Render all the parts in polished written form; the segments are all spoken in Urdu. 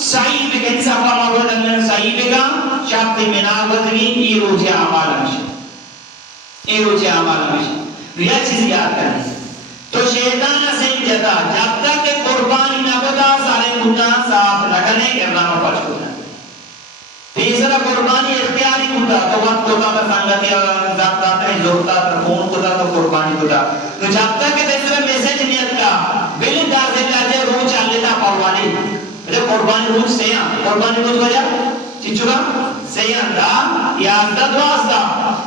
صحیح بگن صفا مروت انگن صحیح بگا شاکتی مناوزگی ای روچے عمال ہمیشہ ای روچے عمال ہمیشہ یہ چیز یاد کریں تو شیطان سے جتا جب تک کہ قربانی نہ ہوتا سارے مدہ صاف لگنے ارنام پچ ہوتا تیسرا قربانی اختیاری ہوتا تو وقت ہوتا تو سنگتی ذاتا ہے زورتا تو فون ہوتا تو قربانی ہوتا تو جب تک کہ تیسرا میسیج نیت کا بلی دازے جاتے روچ آلیتا قربانی قربانی روچ سیاں قربانی روچ بجا چچوگا سیاں دا یازدہ دوازدہ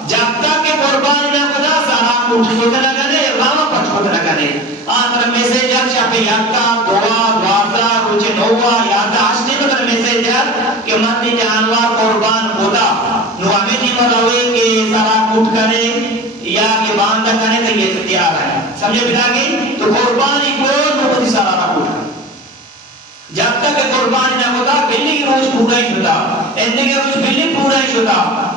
جب تک کہ قربانی نہ ہوتا سارا کچھ ہوتا لگنے ارنام پچ ہوتا لگنے آتر میسیجر شاپی یکتا دعا دوازدہ روچ نوہ یازدہ آشتی مدر میسیجر کہ مندی جانوار قربان ہوتا نو ہمیں نہیں مروے کہ سارا کٹ کرے یا کہ باندھا کرے تو یہ تیار ہے سمجھے بتا گئی تو قربانی کو نو سارا نہ کٹ کرے جب تک قربانی نہ ہوتا بلی کی روز پورا ہی ہوتا اندے کے روز بلی پورا ہی ہوتا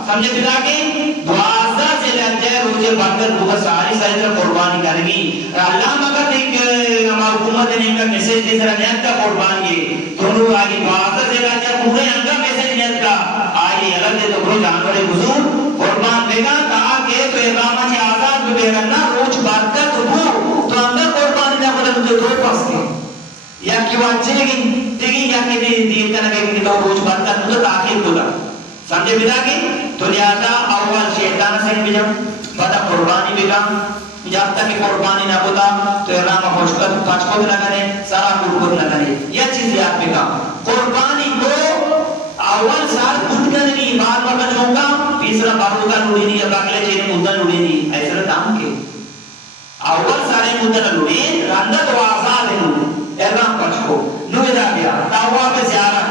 سمجھے بتا گئی دوازدہ سے لہجے روزے برکت بہت ساری طرح قربانی کرے گی اللہ مگر ایک ہمارا حکومت نے ان کا میسیج دے طرح نیت کا قربان یہ دونوں آگے دوازدہ سے لہجے پورے انگا میسیج نیت کا آئیے الگ دے تو جانور بزرگ قربان دے گا کہا کہ پیغامہ سے آزاد بے گرنا روچ برکت ہو تو اندر قربانی نہ ہوتا مجھے دو پاس کے یا کیوں اچھے لگیں دیکھیں یا کہ دیتا نہ کہ تو روچ برکت ہوتا تاخیر ہوتا سمجھے بتا کے تو لہذا اول شیطان سے بجم بدا قربانی بگا جب تک کہ قربانی نہ ہوتا تو ارنامہ خوشکت پچکوت نہ کرے سارا کلکوت نہ کرے یہ چیز یاد بگا قربانی کو اول سال کھٹ کرنی بار بار بچوں کا تیسرا باروگا لوڑی نہیں اب اگلے چین مدہ لوڑی نہیں ایسا دام کے اول سارے مدہ لوڑی رندہ تو آزاد ہے لوڑی ارنام پچکو نویدہ گیا تاوہ پہ زیارہ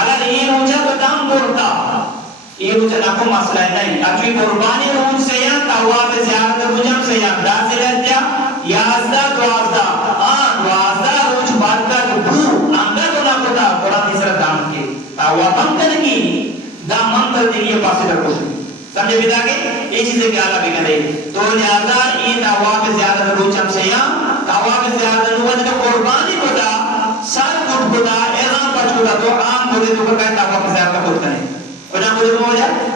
اگر یہ روچہ تو دام بورتا یہ روچہ نہ کو مسئلہ نہیں اچھوی قربانی روچ سے یا تاوہ پہ زیارت روچم سے یا دا سے لہتیا یازدہ دوازدہ دوازدہ روچ برکت بھو انگا تو نہ کتا قرآن تیسرا دام کے تاوہ بم کرنگی دام من کر دیں یہ پاسے رکھو سمجھے بتا کے یہ چیزیں کیا اللہ بھی کرے تو لہذا یہ تاوہ پہ زیارت روچم سے یا تاوہ پہ زیارت روچم سے قربانی کتا سال کٹ کتا اعظام پچ کتا تو عام بودے تو کہتا ہے تاوہ پہ زیارت کت کریں وجہ بودے کو ہو جائے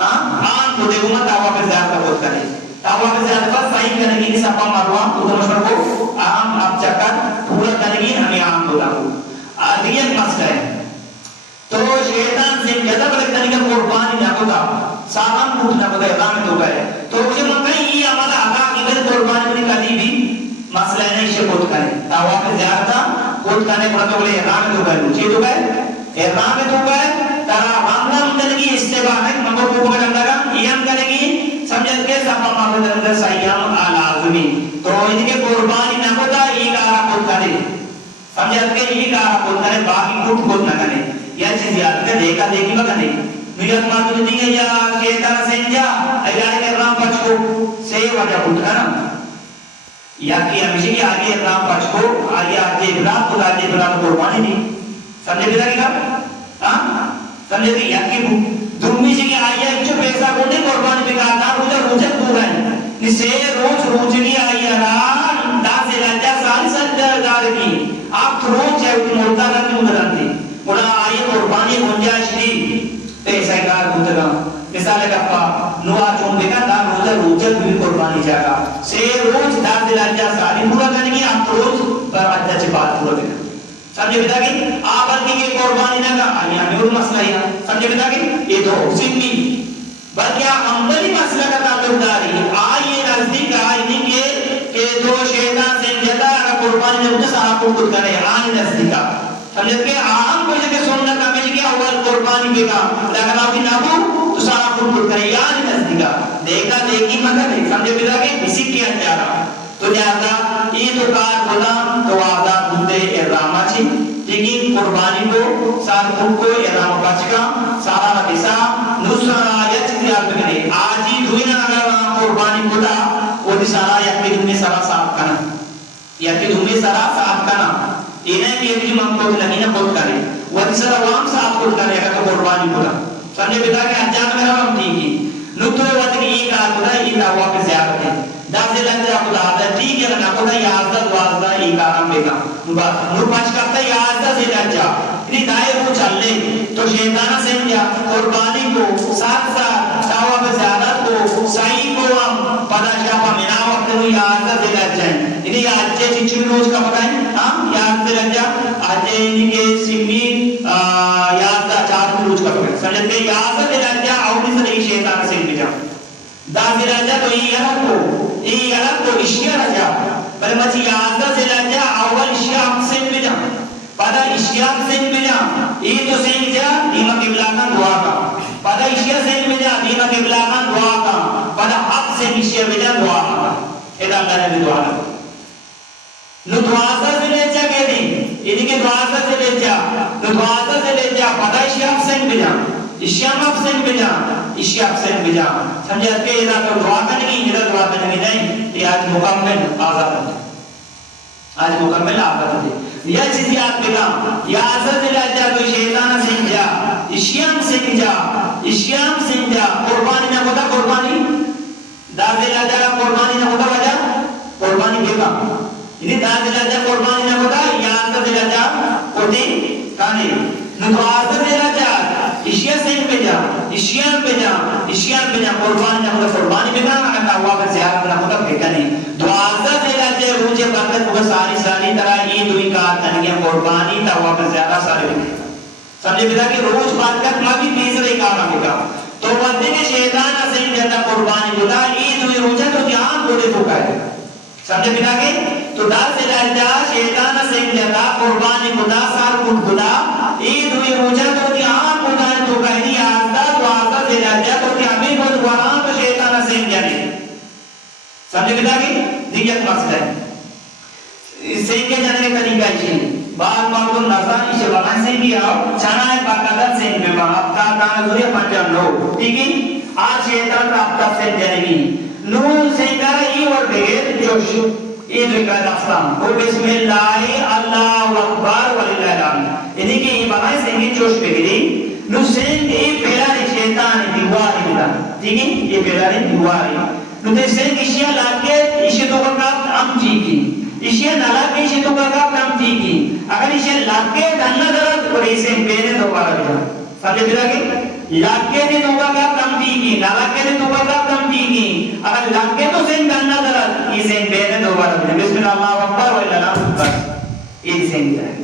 عام بودے کو مت تاوہ پہ زیارت کت کریں تاوہ پہ زیارت پر صحیح کرنے کی سپا مروہ ادھر مشور کو عام اب چکر پورا کرنے کی ہمیں عام بولا ہوں دیت مسئلہ ہے تو شیطان سے جدہ بلک کرنے کا قربانی نہ کتا سالان کٹ نہ کتا اعظام تو گئے تو مجھے منکہ یہ عملہ آقا کی بلک قربانی بلی کدی بھی مسئلہ نہیں شے کھوٹ کریں تاوہ پہ زیادہ کھوٹ کرنے پر تو بلے احرام تو گئے لوچے تو گئے احرام تو گئے ترہ رامدہ مندنگی استعباہ ہے مگر کو بگر اندرہ ایام کرے گی سمجھت کے سفا محمد اندر سیام آلازمی تو ان کے قربانی نہ ہوتا ایک آرہ کھوٹ کرے سمجھت کے ایک آرہ کھوٹ کرے باقی کھوٹ نہ کرے یہ چیز یاد کر دیکھا دیکھی بگا نہیں مجھت ماتو دیگے یا شیطان سنجا ایار کے احرام پچ کو سے وجہ کھوٹ کرنا یا کہ ہمیشہ کی آگے احرام پچ کو آگے آجے ابراد کو آجے ابراد قربانی نہیں سمجھے بتا گی کب سمجھے کہ یا کہ درمی سے کی آئیے اچھو پیسہ کونے قربانی بکا دا روچہ پورا ہے نسے روچنی آئیے ران دا سے لجا ساری سال دار کی آپ روچ ہے اٹھ ملتا رہتی مدران دی انہا آئیے قربانی گنجائش دی پیسہ کار بھوتگا مثال کپا نوہ چون بکا دا روچہ بھی قربانی جاگا سے روچ دا سے لجا ساری پورا کرنے کی آپ روچ پر اچھا چی بات پورا کرنے سمجھے بتا گئی آپ بلکہ یہ قربانی نہ کہا آئیے ہمیں اور مسئلہ ہی سمجھے بتا گئی یہ تو ذمی بلکہ عملی مسئلہ کا تعلق داری آئیے نزدیک آئیے کہ دو شیطان سے جدا اگر قربانی نے اتنے سارا کو خود کرے آئیے نزدیک سمجھے کہ آہم کو جگہ سننا کا مجھے کہ اول قربانی بگا لیکن آپ کی نابو تو سارا کو خود کرے آئیے نزدیک دیکھا دیکھی مگر نہیں سمجھے بتا گئی کسی کیا جا رہا تو لہذا یہ تو کار خدا تو آدھا بندے احرامہ چھی لیکن قربانی کو سار خود کو احرام بچکا سارا ربیسا نسرا یا چیزی آپ بکنے آجی دوینا اگر قربانی خدا وہ دی سارا یکی دنی سارا صاحب کنا یکی دنی سارا صاحب کنا انہیں بھی ایک جمع کو لگینا خود کرے وہ دی سارا وام صاحب خود کرے اگر تو قربانی خدا سمجھے بتا کہ انجام میرا ہم ٹھیکی نکتر وقت کی ایک آر خدا یہ دعویٰ پہ زیادت ہے دس لنجر خدا آدھا ٹھیک ہے لگا خدا یازدہ دوازدہ ایک آرام بے گا نور پانچ کرتا یازدہ سے لنجا یعنی دائے کو چل لے تو شیطانہ سمجھا قربانی کو ساتھ ساتھ ثواب زیادت کو سائی کو ہم پدا شاپا منا وقت ہوئی آزا دلت جائیں یعنی آجے چچوی روز کا پکائیں یاد دلت جا آجے یعنی کہ سمی یاد دا چار روز کا پکائیں سمجھتے یاد دلت جا اولی سے نہیں شیطانہ سمجھا دا دلت جا تو یہ الگ کو اشیاء رجا بلے مچی یازدہ سے لجا اول اشیاء سن بجا پدا اشیاء سن بجا ای تو سن جا دیمہ قبلاکان دعا کا پدا اشیاء سن بجا دیمہ قبلاکان دعا کا پدا حق سن اشیاء بجا دعا کا ایدہ اللہ نے بھی دعا کا نو دعازہ سے لجا کہہ دیں یعنی کہ دعازہ سے لجا نو دعازہ سے لجا پدا اشیاء سن بجا اشیاء سن بجا اشیاء سن بجا سمجھا کہ ایدہ تو دعا کرنے کی ایدہ دعا کرنے کی نہیں یہ آج مکمل آزاد ہے آج مکمل آزاد ہے یہ چیز یاد بگا یا آزاد لجا کوئی شیطانہ سنجا اشیاء سنجا اشیاء سنجا قربانی نہ ہوتا قربانی دازے لجا قربانی نہ ہوتا وجہ قربانی بگا یعنی دازے لجا قربانی نہ ہوتا یا آزاد لجا ہوتی کانے نو آزاد لجا اشیاء سن بجا اشیاء بجا اشیاء بجا قربانی نہ ہوتا قربانی بگا اگر تاواب زیادت نہ ہوتا بگا نہیں دعازہ سے لجے روچے برکت ہوگا ساری طرح یہ دوئی کار کنگیا قربانی تاواب زیادہ سارے بگا سمجھے بدا کہ روچ برکت میں بھی تیسرے کارا بگا تو وقتی کے شیطانہ سے جاتا قربانی بدا یہ دوئی روچہ تو جہاں بڑے تو کہے سمجھے بدا کہ تو دا سے لجا شیطانہ سے جاتا قربانی بدا سار کن بدا یہ دوئی روچہ تو جہاں بدا تو کہے نہیں آزدہ دعازہ سے لجا تو جہاں بود وہاں تو شیطانہ سے جانے سمجھے بدا کہ دیگت مسئلہ ہے سینکے جانے کا طریقہ ہے بعض مردم نظر اسے وہاں سے بھی آؤ چانا ہے باقادر سینک میں وہاں اب تاکہ دوری پنجم لو ٹھیک ہے آج شیطان رابطہ سینک جانے گی نو سینکہ ای اور بغیر جوش یہ جو کہا دستان وہ بسم اللہ اللہ اکبر وللہ العالمین یعنی کہ یہ بغیر سینکی جوش بگری نو سینک یہ پہلا نہیں شیطان دیواری ملا ٹھیک ہے یہ پہلا نہیں دیواری نو تے سینک اشیاء لاکے اشیاء تو کا کام ٹھیکی اشیاء نلاکے اشیاء تو کا کام ٹھیکی اگر اشیاء لاکے دھنہ درد اور اسے پہنے دوبارہ جا سمجھے دیرا کہ لاکے نے تو کا کام ٹھیکی نلاکے نے تو کا کام ٹھیکی اگر لاکے تو سین دھنہ درد اسے پہنے دوبارہ جا بسم اللہ اکبر وللہ الحمد یہ سین جائے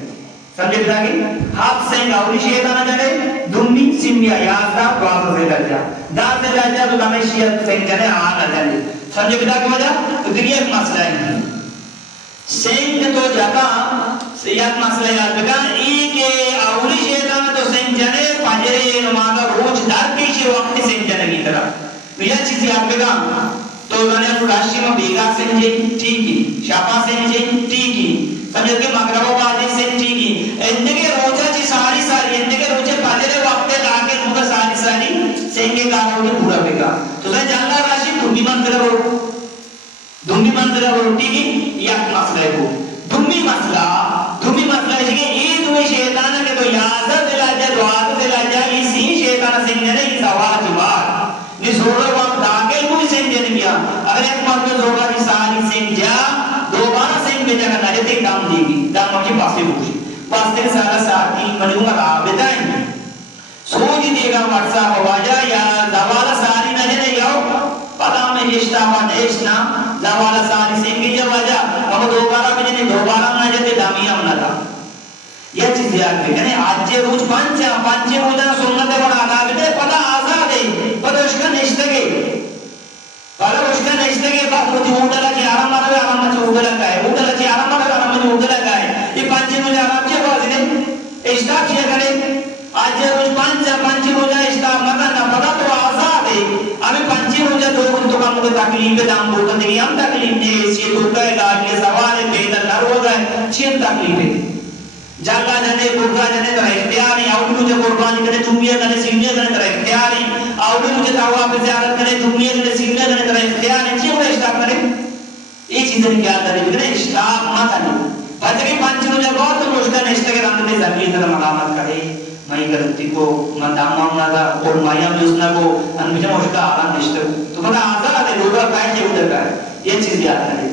سمجھے دیرا کہ ہاتھ سین اولی شیطانہ جانے دنی سمیا یازدہ دعا سے لجا دا سے لجا تو دمیں شیعت سین جانے آنا جانے سمجھے بدا کی وجہ تو دیگه ایک مسئلہ ہے سینک تو جاتا یک مسئلہ یاد بگا ایک اولی شیطان تو سین جانے پاجرے نماغا روچ دار کیشی وقت سین جانے کی طرح تو یہ چیز یاد بگا تو دنیا راشی میں بیگا سین جے ٹھیکی شاپا سین جے ٹھیکی سمجھے کہ مغربہ باجی سین ٹھیکی اندگے روچا چی ساری اندگے روچے پاجرے وقت لاکے مگا ساری سینکے کاروں کے پورا بگا تو سین جانگا راشی دھنی منظرہ روٹی کی یک مسئلہ کو دھنی مسئلہ ہے کہ عید ہوئی شیطانہ کے تو یازت دلاجہ دعات دلاجہ اسی شیطانہ سنگنے نے اس آواز بار اس روڑے وہاں داخل کوئی سنگ جانے گیا اگر ایک مرد زوڑا کی ساری سنگ جا دوبارہ سنگ بے جگہ نجت ایک دام دے گی دام اپنی پاسے بوشی پاسے سارا ساتھی منہوں کا رابطہ ہے سوچ دے گا مرسا مواجہ یا دوالہ ساری نجنے یاو پتا میں جشتا ہوا دیشنا زوالا ساری سنگی جب آجا اب دوبارہ بجنے دوبارہ نجتے دامی ہم نہ تھا یہ چیز یاد بھی کہنے آجے روچ پانچے روچہ سنتے بڑا آگا بیتے پتا آزاد ہے پتا اس کا نشتگے بات ہوتی اوٹلا چی آرام مارا آرام مچے اوٹلا کائے اوٹلا چی آرام مارا آرام مچے اوٹلا کائے یہ پانچے روچہ آرام چے بازی نے اشتاق کیا کرے آجے روچ پانچے روچہ اشتاق مطا نہ پتا تو آزاد ہے ابھی پانچے روچہ دو تو کام کو تکلیف دام بولتا دیکھیں ہم تکلیف دے اسی دکھا ہے لاکھ سوال ہے پیدل نر ہو گئے چین تکلیف ہے جاگا جانے گرگا جانے ترہ اختیار ہے آؤٹی مجھے قربانی کرنے چونگیہ کرنے سینگیہ کرنے ترہ اختیار ہے آؤٹی مجھے تاوہ پہ زیارت کرنے چونگیہ کرنے سینگیہ کرنے ترہ اختیار ہے چیئے ہوئے اشتاق کرنے یہ چیزیں کیا کرنے بکنے اشتاق ماں کرنے بچے پانچ روچہ بہت مشکل ہے اشتاق رام نے زمین طرح مقامت کرے مائی غلطی کو من دامام نہ تھا اور مایا میں اس نہ کو انمجھے مشکل آرام نشتر تو پتہ آزاد ہے لوگا پائٹ جو ادھر کا ہے یہ چیز یاد کرے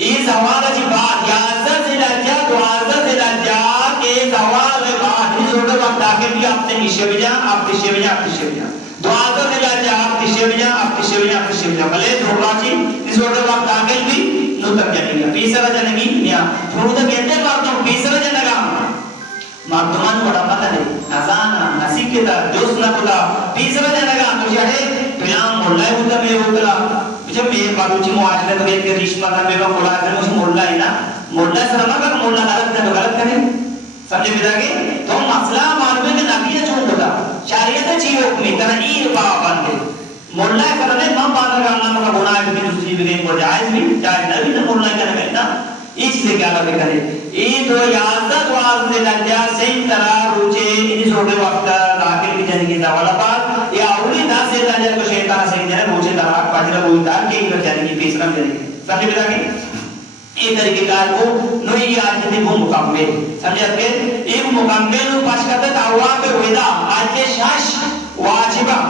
یہ سوال اچھی بات یا عزت سے لجا تو عزت سے لجا کہ سوال بات آخری ضرورت وقت آگے بھی آپ سے نیچے بھی جائیں، آپ پیچھے بھی جائیں، آپ پیچھے بھی جائیں، دعا تو دے جائے آپ پیچھے بھی جائیں، آپ پیچھے بھی جائیں، آپ پیچھے بھی جائیں، بھلے ضرورت جی اس ضرورت وقت آگے بھی نو تک جانے گا پیسرا جانے گی یا فرود کہتے مردوں پیسرا جانے گا مردمان بڑا پتہ ہے نزانا نسیکتا دوست نہ کلا پیسرا جانے گا تو جاڑے پلام مولای ہوتا میں ہوتا جب میں باروچی معاشرت میں کہ رشمہ کا میرا مولا ہے مجھے مولا ہے نا مولا سرما کا مولا غلط ہے غلط کرے سمجھے بتا کے تو مسئلہ معلوم ہے کہ نبی نے چھوڑ ہوتا شریعت چیز حکمی کرنا یہ بابان دے مولا کرنے ماں باندھا کرنا کا گناہ ہے کہ دوسری بھی کو جائز بھی جائز نبی نے مولا کرنے کہتا یہ چیزیں کیا لگے کرے یہ تو یازدہ دعا سے لگیا سین طرح روچے انہی سوڑے وقت داخل کی جنگی دوالا پاس یا اولی دا سے لگیا کو شیطان سے جنہ روچے دراک پاجرہ ہوئی دار کے اندر جنگی پیسرم جنگی سمجھے بتا کے یہ طریقہ کار کو نوئی آج دی وہ مکمل سمجھے کہ ایک مکمل پاس کرتا تاوا پہ ویدہ آج کے شاش واجبہ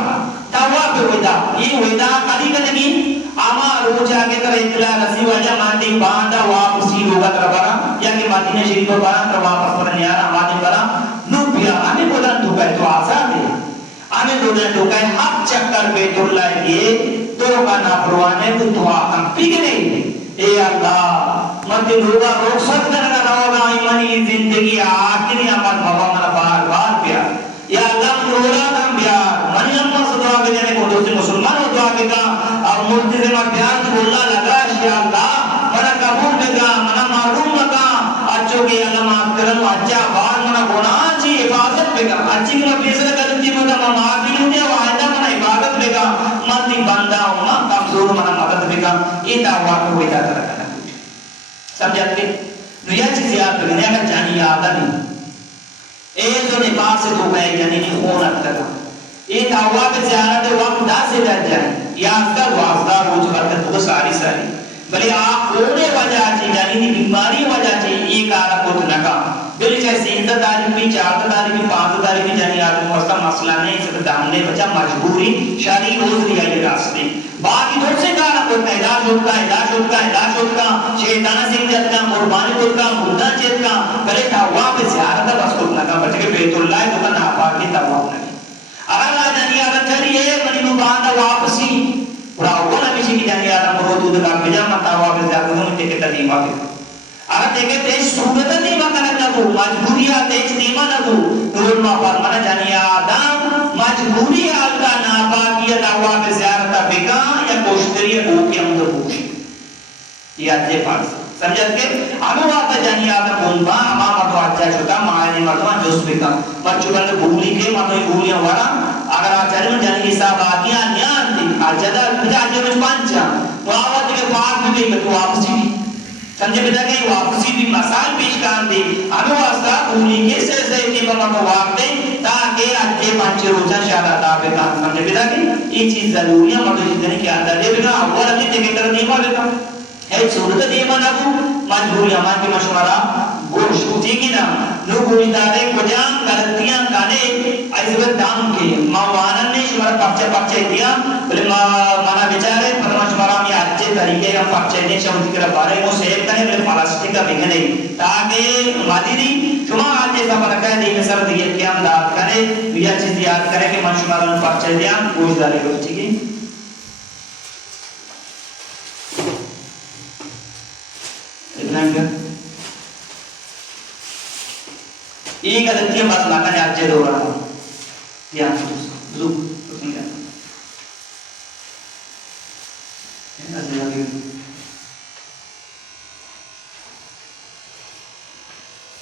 تاوا پہ ویدہ یہ ویدہ قدی کنگی آما روچ آگے کر اطلاع رسی وجہ ماندی باندھا واپسی ہوگا تر برا یا کہ مدینہ شریف پر تر واپس پر نیارا مادی برا نو بیا آنے بودن دھوکا ہے تو آزاد ہے آنے بودن دھوکا ہے حق چکر بیت اللہ کیے تو کا ناپروانے کو دعا کم پیگ نہیں اے اللہ مدی لوگا رخصت کرنا روگا ایمانی زندگی آخری عمل بابا منا بار بار پیا یا اللہ مرولا کم بیار منی امہ سے دعا کے جانے کو دوستے مسلمان ہو دعا کے کہا اب مرتی سے میں بیار تو بولنا لگا یا اللہ منا قبول بگا منا معلوم لگا اچھو کہ اللہ معاف کرن اچھا بار منا گناہ چی حفاظت بگا اچھی کہ میں پیسر کرتی مدہ میں معافی ہوں دیا وائدہ منا حفاظت بگا مدی بندہ ہوں کمزور منا مدد بگا یہ دعویٰ کو ہوئی جاتا رکھنا سمجھات کے نویا چیز یاد بگنے اگر جانی یادا نہیں اے جو نفاق سے دھوکا ہے یعنی نہیں خونت کرنا یہ دعویٰ پہ زیارت وقت دا سے در جائیں یازدہ وازدہ روچ برکت تو ساری ساری بلے آپ ہونے وجہ چاہیے یعنی نہیں بیماری وجہ چاہیے یہ کارا کو تنکا بلی چاہے سیندہ تاریخ بھی چارتہ تاریخ بھی پانچ تاریخ بھی جانی آدم واسطہ مسئلہ نہیں اسے دامنے وجہ مجبوری شرعی روز دیا یہ راستے باقی دور سے کارا کو علاج ہوتا شیطان سے جاتا قربانی ہوتا مردہ چیتا بلے تاوہ پہ زیارت بس کو تنکا بچے کہ بیت اللہ تو کا ناپاکی تاوہ نگی اگر آج جانی آدم چلیے منی مباندہ واپسی براؤں نمیشی کی جانی آدم مرود کا بجا مطاوہ پہ زیارت ہونے تے کے تدیمہ کے اگر دیکھے تیج صورت دیما کرنے لگو مجبوریہ تیج دیما لگو نور ما فرمانا جانی آدم مجبوری آلتا ناپاکیت آوا پہ زیارتا بگا یا کوشتری اوکی امدر پوشی یہ آجے پاس سمجھت کے ہمیں واقع جانی آدم بھونبا اما مدو آجا چھتا معنی مدوان جس بکا بچو کرنے بھولی کے مدوی بھولیاں وارا اگر آجاری میں جانی حساب آگیا نیان دی آجادہ بجا آجے میں پانچا تو آوات کے پاک بھی کہ تو واپسی بھی سمجھے بتا کہ واپسی بھی مسائل پیش کر دی ہمیں واسطہ بھولی کے سے اتباع کو واقع دیں تاکہ آجے پانچے روچہ شارع تابع کام سمجھے بتا کہ یہ چیز ضروری ہے مدو جتنے کیا اندازے بنا اول اپنی تکیتر دیما بتا ہے صورت دیما نبو مجبوری ہمان کی مشورہ گوشت ٹھیک ہی نا نو گوشت دارے کو جان غلطیاں کانے ایسے دام کے موانن نے شمارا پرچے دیا بلے مانا بیچارے پرما شمارا میں اچھے طریقے ہم پرچے دیں شاہ ذکر بارے وہ سیب کرنے بلے پلاسٹک کا بگنے تاکہ مدینی شما آج جیسا برکہ دی مصر دیت کے ہم داد کرے یا چیز یاد کرے کہ من شمارا نے پرچے دیا گوشت دارے کو ٹھیک ہے ایک غلطی بس لانا ہے آج دو رہا دھیان سے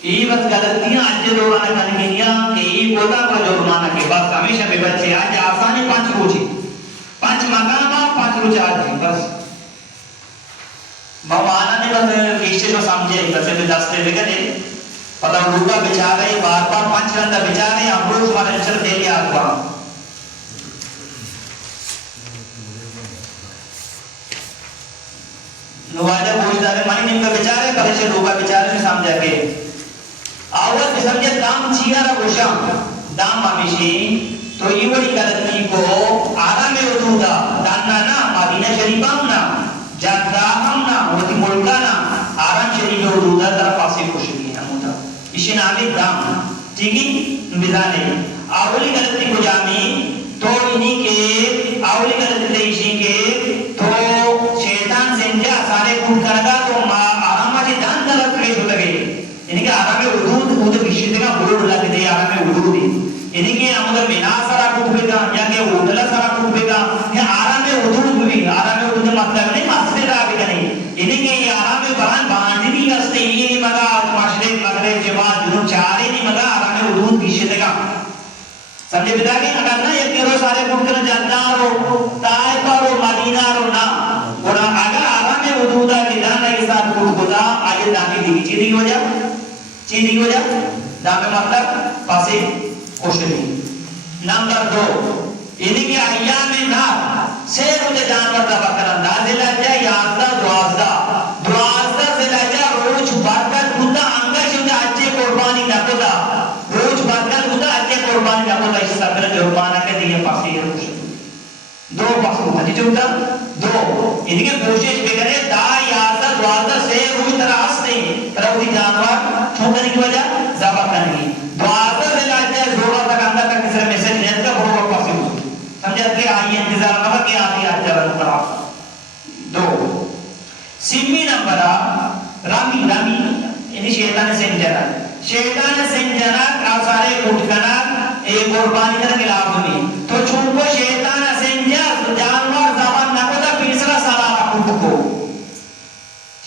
یہ بس غلطیاں آج دو رہا کرنے گیا کہ یہ بولا پر جرمانہ کے بعد ہمیشہ بے بچے آج آسانی 5 روچی 5 مقام 5 روچ آج بس مولانا نے بس کیسے جو سمجھے بس میں دستے لگنے پتہ لوگا بیچارے بار بار 5 رندہ بیچارے ہم روز ہمارے نشر دے لیا آگوا نوائدہ پوچھ دارے مانی نمکہ بیچارے پریشے لوگا بیچارے میں سمجھا کہ آواز بھی سمجھے دام چیارا گوشا دام ہمیشی تو یہ بڑی غلطی کو آدھا میں وجودہ داننا نا مدینہ شریفہ نا جادہ ہم نا وقتی ملکہ نا آرام شریف وجودہ طرف آسے خوشی اسی نامی دام ٹھیک ہے بزانے اولی غلطی کو جامی تو انہی کے اولی غلطی دیشی کے تو شیطان سنجا سارے کھوٹ کرگا تو آرامہ جی دان طرف کریش ہوتا گئے انہی کے آرامے حدود خود بشیدے کا بلوڑ لگ دے آرامے حدود دی انہی کے عمد بنا سارا کھوٹ بے گا یا کہ اوٹلا سارا کھوٹ بے گا یا آرامے حدود بھی آرامے حدود مطلب نہیں مسئلے را بھی نہیں انہی کے یہ آرامے بران باندھی بھی گستے یہ نہیں مگا مشرق مغرب جماعت جنوب چارے نہیں مگا آرامے حدود بشیدے گا سمجھے بتا کہ اگر نہ یہ تیرو سارے کھوٹ کرنا جدار ہو طائفہ ہو مدینہ ہو نا اور اگر آرامے حدودہ کی دانا کے ساتھ کھوٹ گزا آئیے دامی دیگی چیدی کی وجہ چیدی کی وجہ دامے مطلب پاسے کوشتی نمبر 2 یعنی کہ ایام نار سے روزے جانور دا بکران دا زلجہ 11 زلجہ روچ برکت خدا انگا شدہ اچھے قربانی نکو دا روچ برکت خدا اچھے قربانی نکو دا اس سبرہ قربانہ کے دیئے پاسی ہے روشن دو پاسو حجی چوتا دو یعنی کہ کوشش بگرے دا 11 سے روچ طرح ہستے طرح ہوتی جانور چھوٹنے کی وجہ زبا کرنی 12 زلجہ زورہ تک اندر تک کسی میسیج نیت کا بہت پاسی ہو سمجھت کہ آئی انتظار نہ کہ آتی آج جبر طرف 2 سیمی نمبرہ رامی یعنی شیطان سنجرہ سارے اٹھ کنا ایک قربانی کرنے کے لابد میں تو چونکو شیطان سنجر جانور زبان نہ کتا پیسرا سالارا کھوٹ کو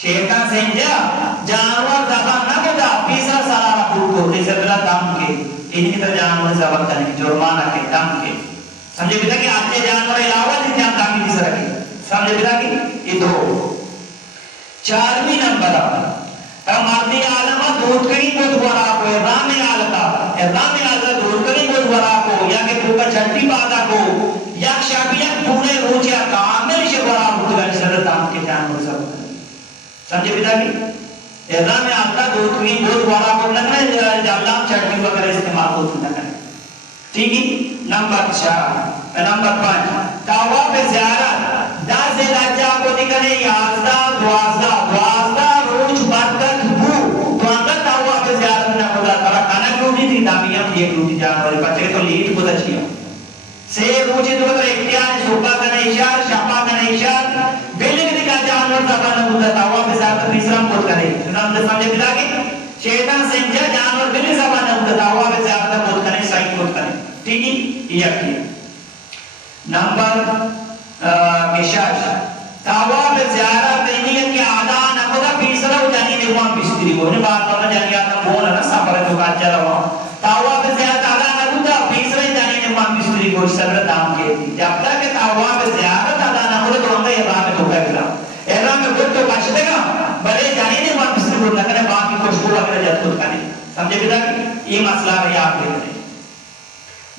شیطان سنجر جانور زبان نہ کتا پیسرا سالارا کھوٹ کو تیسر بلا دم کے انہی طرح جانور زبان کرنے جرمانہ کے دم کے سمجھے بیتا کہ آجے جانور علاوہ جن جان دامی دیس رکھے سمجھے بیتا کہ یہ 2 4ویں نمبر مردی عالمہ دودھ کری بود ورا کو اعظام عالتا دودھ کری بود ورا کو یا کہ پوکا چھٹی بادا کو یا شابیت پونے روچیا کامل شبرا بود گا صدر دام کے جانور سب سمجھے بیتا کہ اعظام عالتا دودھ کری بود ورا کو لگنا ہے جالام چھٹی وغیرہ استعمال ہوتی نہ کریں ٹھیک ہے نمبر 5 طواف زیارت 10 ذوالحجہ کو نکلے 11 12 روز برکت ہو تو اندر طواف زیارت نہ ہوتا تھا کھانا روٹی تھی دامیم ایک روٹی جانور بچے تو لیٹ بہت اچھی ہو سے روچے تو اختیار صبح کا نشار شفا کا نشار بیلنگ کا جانور زبان ہوتا طواف زیارت تیسرا خود کرے سنام سے سمجھے بلا کہ شیطان سنجا جانور بلی زبان ہوتا طواف زیارت خود کرے صحیح خود کرے ٹھیک ہے یہ کیا نمبر 6 طواف زیارت نہیں کہ آدھا نکودا پیسرا ہو جانی نگوان بستری کو انہیں بات کرنا جانی آتا بولا نا سفر تو کاچا رہا طواف زیارت آدھا نکودا پیسرا جانی نگوان بستری کو سبر دام کے جب تک کہ طواف زیارت آدھا نکودا تو انگا احرام میں دھوکا گلا احرام میں خود تو بچ دے گا بلے جانی نگوان بستری کو نکنے باقی خوشبو وغیرہ جد خود کرنے سمجھے بیتا کہ یہ مسئلہ ہے آپ لے کریں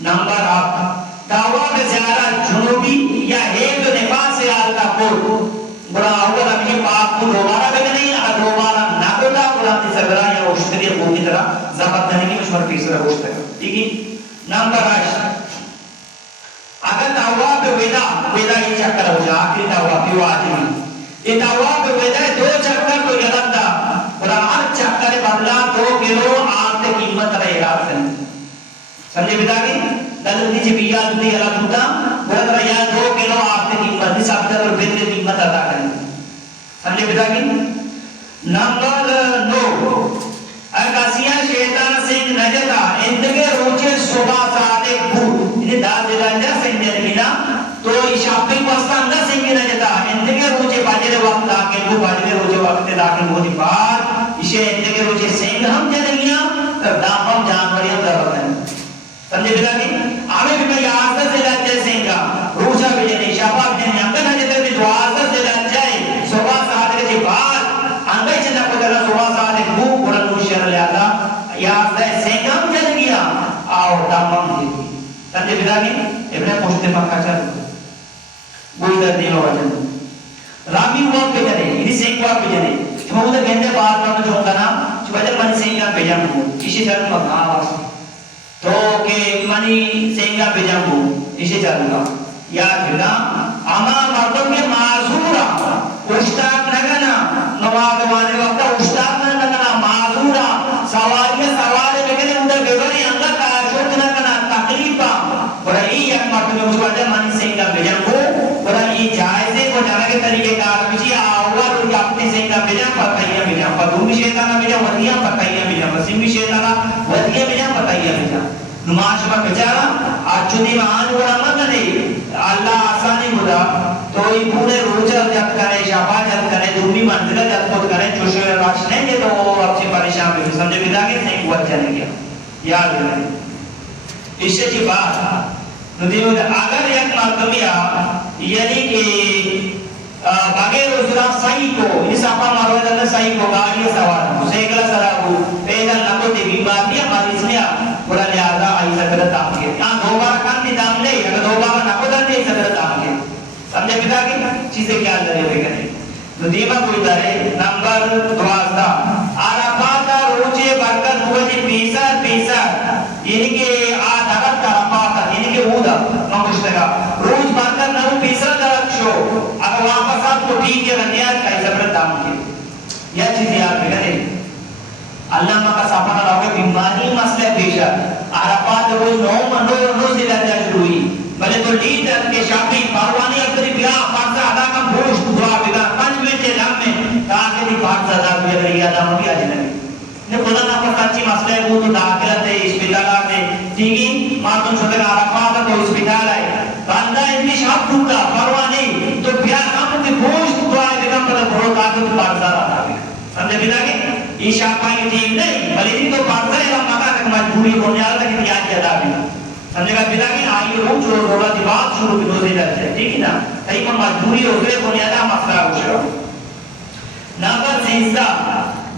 نمبر 8 طواف زیارت جنوبی یا ایک نفاس سے آلتا کو بڑا اولا بھی پاک کو دوبارہ بھی نہیں اگر دوبارہ نہ ہوتا قرآن سرگرہ یا اوشتری کو کی طرح زبط کرنے کی مشمر پیسر اوشتر ٹھیک ہے نمبر 8 اگر طواف ویدہ یہ چکر ہو جا آخری طواف یہ آجمی یہ طواف ویدہ 2 چکر تو یلد دا قرآن چکر بدلا 2 کلو آپ تے قیمت رہے گا سمجھے بیتا کہ دلتی چی بیاد دی اللہ دوتا بہت رہا یا 2 کلو آپ نے قیمت دی سابتر اور بیدر قیمت عطا کریں سمجھے بیتا کہ نمبر 9 اکاسیہ شیطان سنگ نجتا اندگے روچے صبح ساتھ ایک بھوت انہیں دا دلانجا سنگ نجتا تو شاپنگ وستان نہ سنگ نجتا اندگے روچے باجر وقت داکل وہ باجر روچے وقت داکل ہوتی بعد اسے اندگے روچے سنگ ہم جنگیاں تب دام ہم جانوریاں ضرورت ہیں سمجھے بیتا کہ آمیں بھی میں 11 ذوالحجہ سنگا روچہ بھی جنے شفا بھی جنے انگا نہ جتے بھی 12 ذوالحجہ صبح ساتھ کے بعد انگا ہی چندہ کو جلا صبح ساتھ ایک بھوک بڑا نوشیر لے آتا 11 سنگا ہم جل گیا آؤ دامم دے گی سمجھے بیتا کہ ابن پوشتے پکا چل گوئی در دیلو وجن رامی وقت پہ جنے انہی سنگ وقت پہ جنے چھو ادھر گھنٹے بعد میں جو ہوگا نا چھو بجر منی سنگا پہ جن ہوں اسی چل مکھا آواز تو کہ منی سنگا پہ جنگو اسے چلوں گا یاد بلا اما مردم کے معذورا اشتاق نگنا نوادوانے وقتا اشتاق نگنا معذورا سواریہ سوارے بکنے اندر بیبری انگا کاشو روز وجہ مانی سینگا بجن کو برا یہ جائزے کو جانا کے طریقے کار بچی آوا روز اپنی سینگا بجن پتائیاں بجن پدوم بھی شیطانہ بجن ودیاں پتائیاں بجن وسیم بھی شیطانہ ودیاں بجن پتائیاں بجن نماز شبہ بچارا آج دی مہان بڑا مت نہیں اللہ آسانی بدا تو یہ پورے روز جب کرے شبہ جب کرے دومی منزلہ جب خود کرے چوشو راش نہیں کہ تو آپ سے پریشان بھی سمجھے بدا کے سینگ وقت جانے گیا یاد رہے اس سے جی بات ندیو اگر یک مردمیا یعنی کہ بغیر رسولہ صحیح کو اس اپا مروہ جلد صحیح کو گاڑی سوار مسیقل سرابو پیدل نکو تی بیمار دیا مریض لیا بڑا لہذا آئی سکر دام کے یہاں دو بار کانتی دام لے اگر دو بار نکو در دے سکر دام کے سمجھے پتا کی چیزیں کیا ذریعے پہ کریں ندیمہ کوئی دارے نمبر 12 عرفاتا روچے برکت ہوئے جی پیسر یعنی کہ آدھگت عرفاتا یعنی کہ اودا مکشتگا روچ برکت نو پیسر درک شو اگر واپس آپ کو ٹھیک ہے رنیات کئی سبرت دام کے یہ چیزیں آپ پہ کریں اللہ مکہ ساپانا رہوگے بیماری مسئلہ پیشا عرفات روز نو سے درجہ شروع ہوئی بلے تو لیڈر کے شاپی پاروانی اکتری بیاہ پارسا ادا کا بوشت دعا بگا 5 منٹ کے لام میں کہا کہ دی پارسا ادا بھی اگر یہ ادا بھی آجے لگے نے خدا نا پر سچی مسئلہ ہے وہ تو داخلت ہے اسپیدالات ہے ٹھیکی ماتون چھوٹے کا عرفات تو اسپیدال ہے بندہ اتنی شاپ ٹھوکتا پاروانی تو بیاہ کام کی بوشت دعا بگا پر بھرو تاکہ تو پارسا ادا بھی سمجھے بنا کہ یہ شاپائی کی ٹیم نہیں بلکہ تو پارسا ہے ہم مکہ تک مجبوری ہونے آتا کہ بیاہ کی ادا بھی سمجھے گا بنا کہ آئی روز جو رولا دی بات شروع کی دوسری درجہ ہے ٹھیک ہے نا کہیں پر مجبوری ہو گئے بنیادہ مسئلہ ہو شروع نمبر 13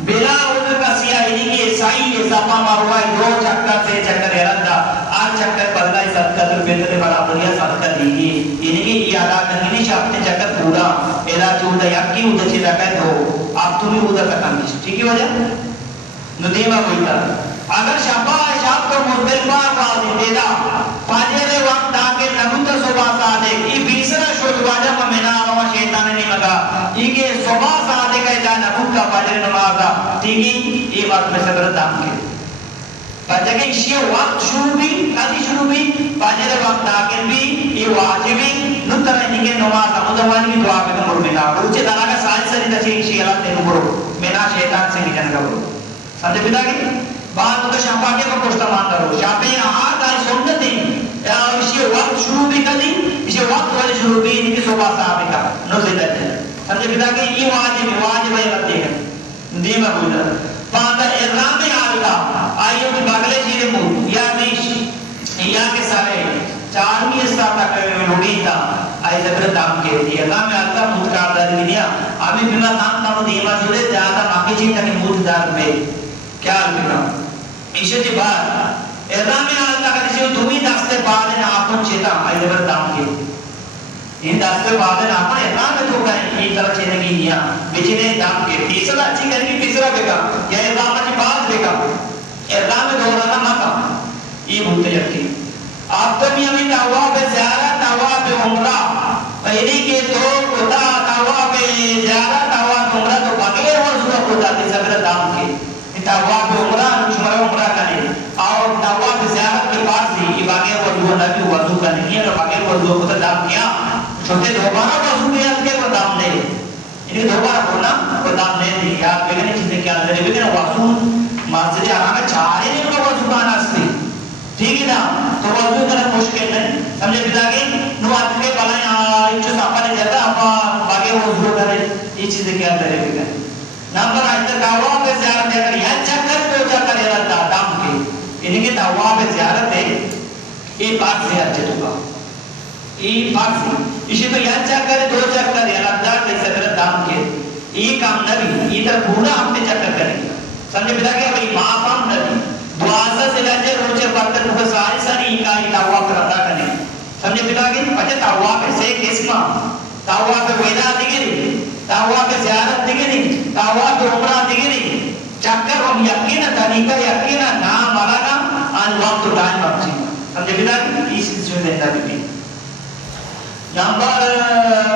بلا عذر کا سیاہ یعنی کہ عیسائی اضافہ ماروا ہے 2 چکر سے چکر ارادہ 8 چکر بدلا ہے صدقہ در بلد بڑا بڑیا صدقہ دیگی یعنی کہ یہ ادا کرنی نہیں شاپتے چکر پورا ادا چودہ یکی ادھر چی رکھا ہے تو آپ تو بھی ادھر کا کامیش ٹھیک ہے وجہ ندیمہ کوئی طرح اگر شاپ کو مزدل پاک آدھی دیدا پاجر وقت آکے نبوت صبح سادے یہ بیسرہ شد واجہ پا مینا آرہا شیطان نہیں مگا یہ کہ صبح سادے کا جا نبوت کا پاجر نمازا ٹھیکی یہ وقت میں صدر دام کے پاجر کہ یہ وقت شروع بھی کدی شروع بھی پاجر وقت آکے بھی یہ واجبی نتر رہنی کے نمازا مدوانی کی دعا پہ کمر ملا روچے دانا کا سال سری دچے شیئر اللہ تینو برو مینا شیطان سے نکن گا برو سمجھے پتا کہ بعد تو شاپاکے کو پوشتا مان کرو شاپے یہاں دائی سنت ہیں اسی وقت شروع بھی کدی اسی وقت والی شروع بھی ان کی صبح صاحبی کا نوزی لیتے ہیں سمجھے پتا کہ یہ واجب ہے رکھتے ہیں دیمہ بولا بعد احرام آلگا آئیوں کی بغلے چیزیں مود یا نیش یا کے سارے چارمی استاتا کرنے لوگی تھا آئی زبر دام کے دی احرام آلگا مود کاردار بھی دیا ابھی بنا دام تھا دیمہ جوڑے زیادہ ماکی چیز تھا کہ مود دار پہ کیا بنا ایشے جی بات احرام آلتا کا جسے دومی دستے بعدن آپن چیتا آئی زبر دام کے ان دستے بعدن آپن احرام میں تو کہیں یہ طرح چینے کی نیا بچنے دام کے تیسرا اچھی کرنی تیسرا بگا یا احرام اچھی بات بگا احرام میں دورانا مکا یہ بھولتے جاتی آپ تو بھی ہمیں تواب زیارت تواب عمرہ پہلی کے تو خدا تواب زیارت تواب عمرہ تو بغیر وضوع خدا تی زبر دام کے تواب عمرہ نشمرہ عمرہ کرے اور تواب زیارت کے پاس دی یہ بغیر وضوع نبی وضوع کا نہیں ہے تو بغیر وضوع خدا دام کیا چھوٹے دوبارہ وضوع کیا کے وہ دام دے انہیں دوبارہ بولنا وہ دام دے دی یاد بگنے چیزیں کیا دے بگنے وضوع مسجد آرہا چاہے نہیں انہوں وضوع کا ناستی ٹھیک ہے نا تو وضوع کرنا مشکل نہیں سمجھے پتا کہ نو آدھے کے بلائیں جو ساپا نے جاتا آپا بغیر وضوع کرے یہ چیزیں کیا دے بگنے نمبر آئیتا تواب زیارت ہے یا چکر پہ چکر ارادہ دام کے یعنی کہ تواب زیارت ہے یہ پاک زیارت ہے تو یہ پاک زیارت اسی تو یا چکر 2 چکر ارادہ دے سکر دام کے یہ کام نبی یہ طرح پورا ہفتے چکر کریں سمجھے پتا کہ بھئی ماں پام نبی دوازہ سے لجے روچے برکت کو ساری ساری اکائی تواب ارادہ کریں سمجھے پتا کہ پچھے تواب سے قسمہ تواب ویدہ دیگری تواب زیارت دیگری تواب عمرہ دیگری چکر ہم یقین طریقہ یقین نام ملانا آن وقت ٹائم اپسی سمجھے بنا اس سے زندہ بھی نمبر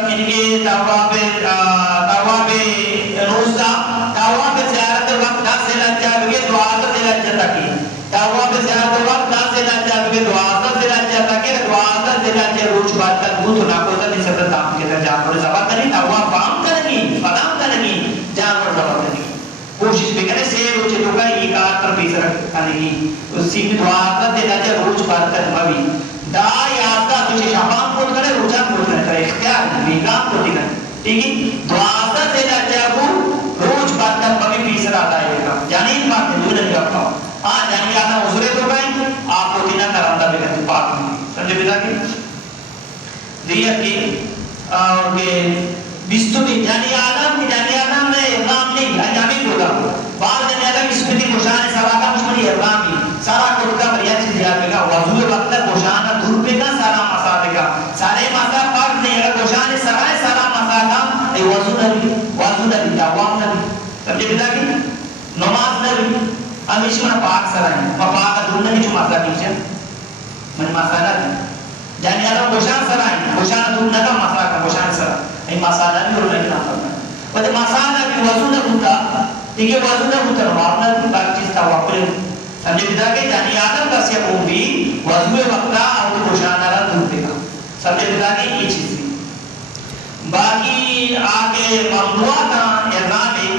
انگی تواب روزہ تواب زیارت وقت 10 سے لجا بگے 12 سے لجا تکی تواب زیارت وقت 10 سے لجا بگے 12 سے لجا تکی 12 سے لجا سیمی دعا کرتے داتے روز برکت مبی دا یادتا تجھے شبان کو کرے روزان کو کرے اختیار بیگام کو کرے ٹھیک ہے دعا کرتے داتے ابو روز برکت مبی پیسر آتا ہے جانی ان بات میں دولن کرتا ہوں جانی آنا حضورے تو گئے آپ کو دینا کرامتا بکتے پاک میں سمجھے بتا کی دیا کی بستو بھی جانی آدم میں احرام نہیں جانی ہوگا بعض جانی آدم اسمتی گوشان سراکا مشملی احرام ہی سارا کھوڑکا بریاد چیز یاد پہ گا وضوع وقت گوشان دور پہ گا سارا مسا پہ گا سارے مسا فرد نہیں اگر گوشان سرائے سارا مسا گا وضوع نبی دوام نبی سمجھے بتا کی نماز نبی ہمیشہ من پاک سرائے پاک دور نبی جو مسا کیچے من مسا نبی جانی آدم گوشان سرائے گوشان دور نبی مسا کا گوشان سرائے ای مسالہ بھی اور نہیں نام کرنا ہے مسالہ بھی وضو نہ ہوتا دیکھیں وضو نہ ہوتا نمارنا بھی باقی چیز تھا واپر سمجھے بتا کہ جانی آدم کا سیاقوں بھی وضو وقتا اور خوشانہ رہا دور دے گا سمجھے بتا کہ یہ چیز بھی باقی آگے ممنوع کا احرام ہے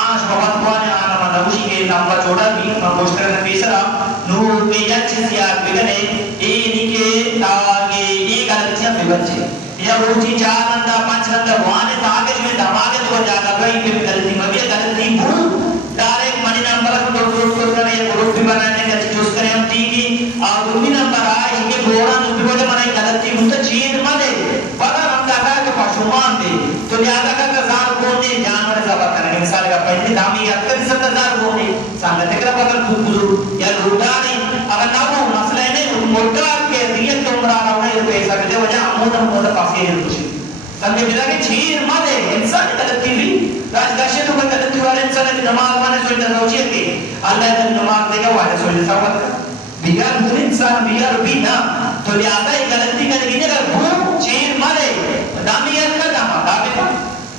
آج بہت قوانے آنا منوشی کے نامبر چھوڑا بھی منگوش کرنا پیسرا نور میں یک چیز یاد بگنے اینی کے تاوانگے ایک غلطیاں بگنچے یا روچی چار نندہ پانچ نندہ وانے تاکہ جو دھماغے تو جاگا گئی پھر غلطی مبی غلطی بھول ڈائریکٹ منی نمبر کو دوست کرنے یا گروپ بھی بنانے کا چیز کریں ہم ٹھیکی اور دومی نمبر آئے کہ بورا نوبی کو جب منائی غلطی مجھتا چین مدے پتا ہم کہا کہ پاشومان دے تو لہذا کا کزار بونے جانور زبا کرنے مثال کا پہلے دامی یاد کر سب کزار بونے سانگتے کرا پتر خود بزرگ یا روڈانی اگر نہ وہ مسئلہ نہیں مرکار کے دیت تو عمرہ رہا ہے پیسہ کے وجہ مودا پاسے ہے کچھ سمجھے بلا کہ چھیر مدے انسان غلطی بھی راج گاشے تو کوئی غلطی والے انسان کی نماز مانے سوچنا سوچیے کہ اللہ نے نماز دے گا واجہ سوچنا سوچنا بگار بدل انسان بگار بھی نہ تو لہذا ایک غلطی کرنے کی اگر بھوم چھیر مدے دامیت کا داما دابے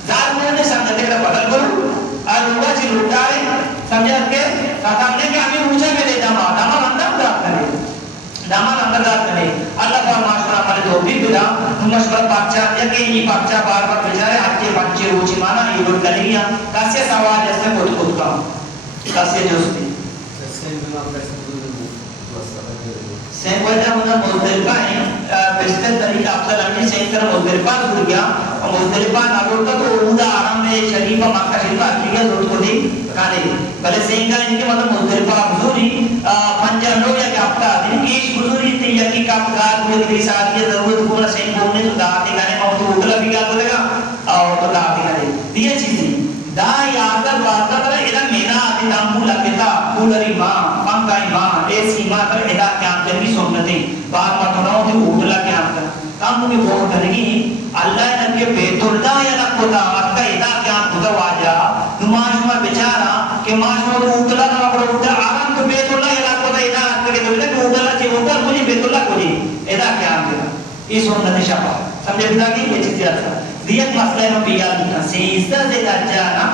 زار مونے سمجھتے کہ بدل کرو اور روگا چی لوٹارے سمجھت کے ساتھامنے کہ ہمیں روچہ میں دے داما داما اندام دار کرے دامان اندازات کرے اللہ پر معاشرہ ہمارے دو بھی بدا مشورت پاکچہ یا کہ یہ پاکچہ بار بار بچارے آج کے بچے روچی مانا یہ لوگ کریں گیا کاسے سوال جیسے خود کا کاسے جو اس میں سین وجہ ہونا مزدلفہ ہے بہتر طریقہ افضل امنی سین کر مزدلفہ ضرور گیا اور مزدلفہ ناروڑتا تو اودا آرام میں شریفہ مکہ شریفہ اکلیہ ضرورت کو دی کھانے بلے سین کا ان کے مطلب مزدلفہ بزوری پنجر لوگ یا کہ ہفتہ دن کیش بزوری تھی یا کہ کاپگار ہوئے کہ ساتھ یہ ضرورت کو سین بولنے تو داتے کھانے میں تو اٹھلا بھی گیا بولے گا اور تو داتے کھانے دیئے چیزیں دا یادت بارتا پر ایدہ مینا آتی تامبو لگتا کولری ماں پنکائی ماں ایسی ماں پر ایدہ قیام کرنی سنتی بار مطنعوں تھی اٹھلا قیام کر کاموں میں بہت کرنگی اللہ نے بیت اللہ یا نکتا مکہ ایدہ قیام کتا واجہ نماشمہ بچارا کہ ماشمہ تو اٹھلا نہ پڑا اٹھلا آرام تو بیت اللہ یا نکتا ایدہ کہ اٹھلا چاہیے اٹھلا مجھے بیت اللہ کو جی ایدہ قیام کرا یہ سنت شفا سمجھے بتا کہ یہ چیز یاد تھا دیت مسئلہ میں بیاد ہوتا سیزدہ سے جانا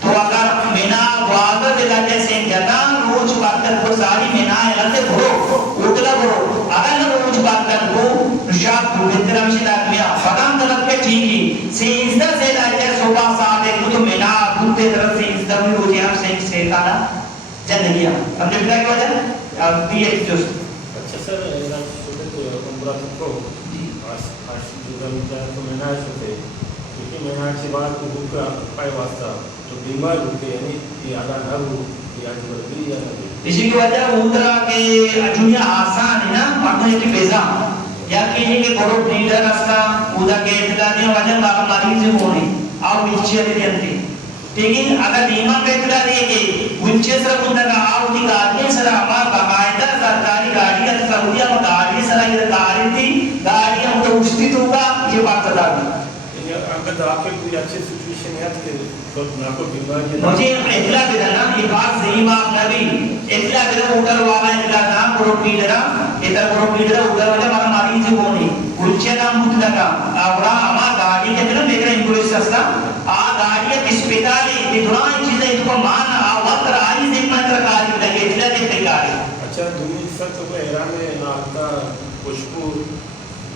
تو اگر مینا بوازدہ سے جاتے سے جانا روچ بات کر کو ساری مینا ایلتے بھرو اٹھلا بھرو اگر نہ روچ بات کر کو نشاب بھولیترہ مشید آدمیا فقام طلب کے ٹھیکی سیزدہ سے جاتے صبح ساتھ ایک تو مینا بھولتے طرف سیزدہ میں روچے ہم سیکھانا زندگیاں سمجھے بتا کی وجہ دیت جو اچھا سر عمرہ تو تو مہناج ہوتے کیونکہ مہناج سے بعد کو بھوک پائے واسطہ تو بیمار ہوتے یعنی یہ آدھا نہ ہو یہ آج بردی یا نہ اسی کی وجہ اوترا کے اجونیا آسان ہے نا مردوں کی بیزا یا کہ یہ کہ گروپ لیڈر استا اودا کے اطلاع دیا وجہ باقا مریض ہونے آو ویلچیر دی انتی لیکن اگر دیما کا اطلاع دیئے کہ ویلچیر سر بندہ کا آو دی گاڑی سر ہمارا باقاعدہ سرکاری گاڑی کا سعودیہ میں گاڑی سر یہ گاڑی تھی گاڑی ہم تو اچھتی تو ہوگا یہ بات صدا دی اگر داخل کوئی اچھے سچویشن ہے تو نہ کو بیمار مجھے اطلاع دینا یہ بات صحیح بات نبی اطلاع دینا اوٹر والا اطلاع نام گروپ لیڈرہ اتر گروپ لیڈرہ اوٹر والا ہمارا مریض ہونے کلچے نام بھوت لگا اورا ہمارا گاڑی کے بنا میرا امپولیس سستا گاڑی اسپیتالی دیدران چیزیں اس کو مانا وقت رائی سے منتر کاری لگے اطلاع دیتے کاری اچھا دومی سر تو ایران میں ناکتا خوشبو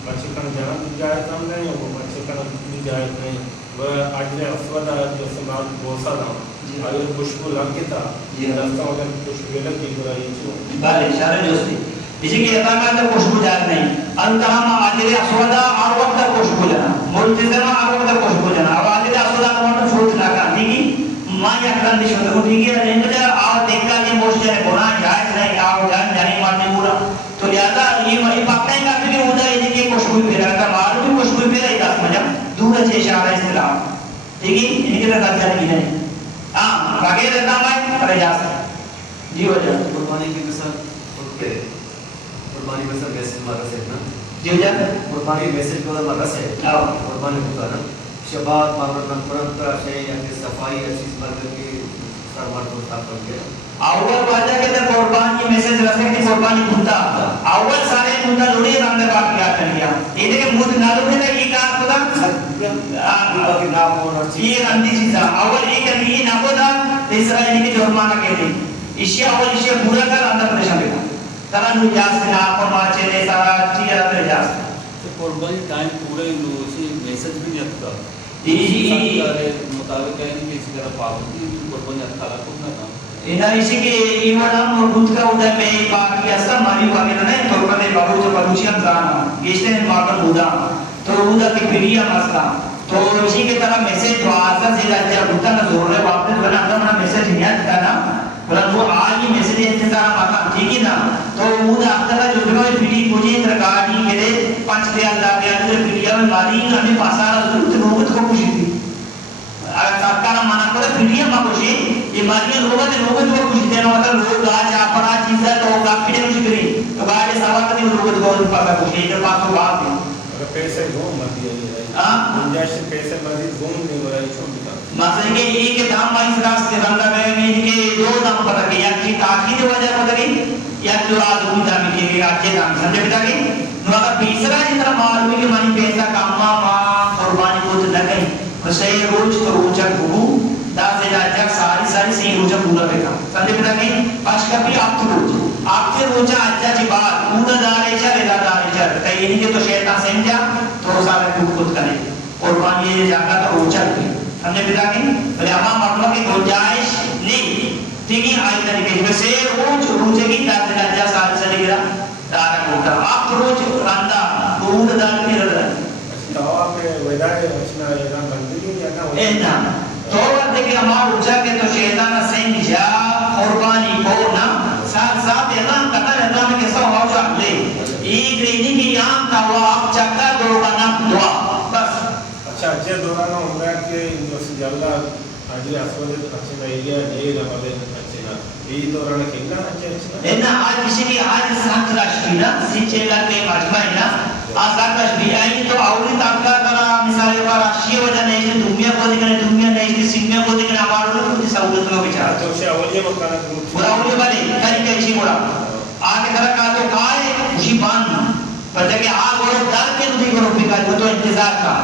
مچھے کن جانب جائز نہیں ہو مچھے کن جائز نہیں وہ آجلے اسود جو سماعت بوسا نام اگر خوشبو لگ گیا رستہ اگر خوشبو لگ گئی برائی چون بله اشاره جستی اسی که اطلاقات خوشبو جات نہیں انتہا آجر اسودا اور وقت خوشبو جانا ملتزمہ اور وقت خوشبو جانا اور آجر اسودا نمانا چھوٹ لگا دیگی ماں یکران دی شدہ کو دیگی ہے انہوں نے آو دیکھا کہ موش جانے گناہ جائز نہیں آو جانے مارنے پورا تو لہذا یہ پاکتیں گا کہ اودا یہ دیکھے خوشبو پھیرا تھا معلوم خوشبو پھیرا ہی دست مجھا دور اچھے اشارہ اسلام دیکھی انہی کے رکھا جانے کی نہیں ہاں باقی رہتا ہمیں پر اجازت جی ہو جائے قربانی کی مثال قربانی مثال میسج مارا سے نا جی ہو جائے قربانی میسج کو مارا سے قربانی ہوتا نا شبات مارنا قرآن کا شے یا کہ صفائی چیز مار کے سر مار کو صاف کر کے اول واجہ کے در قربانی میسج رسے کی قربانی بھونتا اول سارے بھونتا لوڑی رندر بات کیا کریا یہ دیکھے بھونت نہ لوڑی تھا یہ کہا خدا کہ نام ہونا یہ رندی چیزا اول ایک کرنی یہ نہ ہوتا تیسرا یعنی کہ جرمانہ کہتے اشیاء اول اشیاء پورا کر اندر پریشان دیتا ترہ نو جاست نا فرما چلے سارا چیئر اندر جاست قربانی ٹائم پورے اسی میسج بھی نہیں اتا مطابق ہے کہ اسی طرح پابندی قربانی اتا کو نہ تھا اینا اسی کے ایمان ہم خود کا ہوتا ہے میں باقی اصلا ماری باقی نہ ہے تو کہتے بابو جو پروشی ہم دانا گیشتے ہیں مارکن ہودا تو ہودا کی پیڑیا مسئلہ تو اسی کے طرح میسیج تو آسا سے جاتا ہے ہوتا نہ زور ہے واپس بنا اندر منا میسیج نہیں آتا نا بلن وہ آج ہی میسیج انتظار ماتا ٹھیک ہی نا تو ہودا اخترہ جو بنو پیڑی مجھے انترکاری میرے پانچ دیا اللہ دیا جو پیڑیا میں ماری ہمیں پاسارا ضرورت نوبت کو خوشی تھی اگر سرکارہ مانا کرے پیڑیا ماں خوشی یہ ماریاں نوبت کو خوشی دینا ہوتا لوگ آج آپنا چیز ہے تو آپ پیڑے خوشی کری تو گاڑے سوال کریں نوبت کو پاسا خوشی ہے کہ پاس کو بات ہے اگر پیسے گھوم مت دیا گنجائش پیسے مزید گھوم نہیں برائی چھوڑ دیتا مثلا کہ یہ کہ دام بائی سراس کے بندہ گئے میں ان کے دو دام پتہ کہ یا کی تاخیر وجہ پتہ کہ یا جو آدمی دامی کے گئے آجے دام سمجھے بتا کہ نو اگر تیسرا جتنا معلوم ہے کہ مانی پیسہ کاما ماں قربانی کو تو نہ کہیں وسے روز تو روچہ گھو دا سے جاجہ ساری سی روچہ پورا بے کام سمجھے بتا کہ پاش کبھی آپ کے روچہ آجہ جی بات پورا دارے چا رضا دارے چا کہیں نہیں کہ تو شیطان سمجھا تو سارے خود کرے قربانی یہ جاگا تو روچہ بھی ہم نے بتا کہ بلے ہمارا مطلب کی گنجائش نہیں ٹھیک ہے آئی طریقے میں سے روچے کی داد جا سال چلے گیا دارا ہوتا آپ روچ راندہ بہت دار کی رضا تو آپ ودائے اچھنا اعلان بندگی یا نہ اینا تو وقت کہ ہمارا روچہ کے تو شیطان سنجا قربانی کو نا ساتھ اعلان کرنا اعلان میں کیسا ہوا جو آپ لے ایک رینی کی یہاں تھا وہ آپ چکا دو کا نام دعا بس اچھا اجے دوران عمرہ کے جو سجالہ آجی اسود اچھنا ایریا جیل عملے اچھنا یہ دوران کھلنا اچھنا اینا آج کسی کی آج ساتھ راشتی نا سیچے لگے مجمع ہے نا آسان راشتی آئی تو آوری تاکہ کرا مثال پر راشتی وجہ نہیں ہے دنیا کو دیکھنے دنیا نہیں ہے سنگیا کو دیکھنے ہمارا لوگ کچھ سہولت میں بچارا تو اسے اولیے مکانہ گروپ برا اولیے والے کاری کیسی برا آگے کرا کہا تو کھائے خوشی باندھ پر جگہ آگ اور در کے ندی کو روپی کا جو تو انتظار کا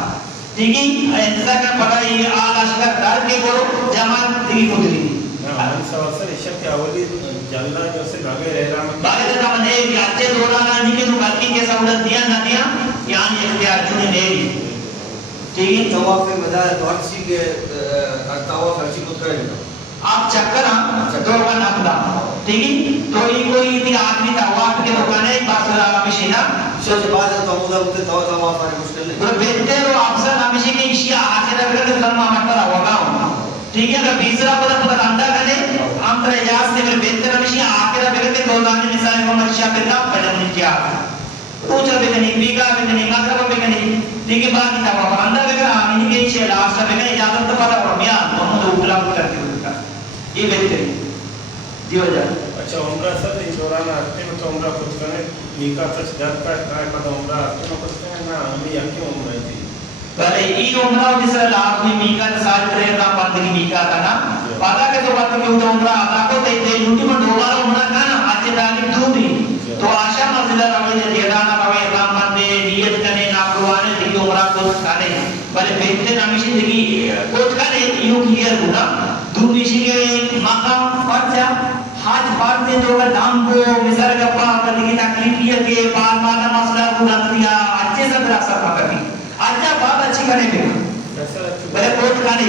ٹھیک ہے انتظار کا پڑا یہ آگ آشکر در کے کو جماعت دیگی کو دلی ہم سوال عشق کے اولی جلنا جو سے باگے رہ رہا باگے رہا من ہے کہ آجے دورانا جی کے نوکاتی کے سہولت دیا نہ دیا یعنی اختیار چنے لے گی ٹھیک ہے طواف مدار تو ہر چیز کے طواف ہر چیز کو کرے گا آپ چکر دو کا نقدہ ٹھیک ہے تو یہ کوئی تھی آدمی طواف کے دکانے پاس مشینہ شاید بعد تو عمودہ ہوتے طواف آنے مشکل نہیں بہتر و افضل ہمیشہ کی اشیاء آخر اگر کے ظلمہ مکر ہوگا ٹھیک ہے اگر بیسرا پتہ اندہ کرے ہم تر اجاز سے بہتر ہمیشہ آخر اگر کے دوزانے مثال کو مرشا پہلا پہلے منی کیا اوچا بکنی بیگا بکنی مکرب بکنی ٹھیک ہے باقی طواف اندہ بکر آمینی کے اشیاء لاسٹا بکنی اجازت تو پتہ ورمیان محمد اوپلا کرتے ہوئے یہ بہتر جی ہو جائے اچھا عمرہ سر اس دوران آتے میں تو عمرہ خود کرنے میکا سچ جات کا کائے پتہ عمرہ آتے میں خود کرنے نا ہمیں یکی عمرہ تھی پہلے ایک عمرہ جس لاکھ میں میکا سال کرے گا پاندگی میکا کا نا پادا کے تو بات میں ہوتا عمرہ آتا کو تے یوٹی میں دوبارہ عمرہ کا نا آج تعلیم دو بھی تو آشا مسجدہ روی جیدانا روی اقام مندے نیت کرنے ناکروانے دیگی عمرہ کو کھانے بلے بہتر ہمیشہ دیگی کوچ کھانے یوں کلیئر ہونا دومیشی کے مقام پرچا حاج پارتے جو اگر دام کو مثال کا پاہ دیگی تکلیف یہ کہ بار مانا مسئلہ کو رکھ دیا اچھے سے دراسہ پاکر بھی اچھا بات اچھی کھانے پہ بلے کوچ کھانے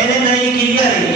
એને નહીં clear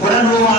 orang dua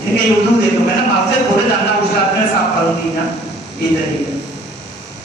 Ini udah itu karena maksud boleh anda ustaz kan sah peruntinya ini.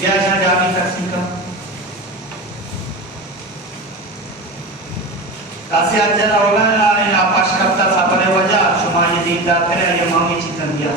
biasa kami saksikan kasih ajar orang yang apa kata sapane wajah cuma ini tidak kena yang mau cikan dia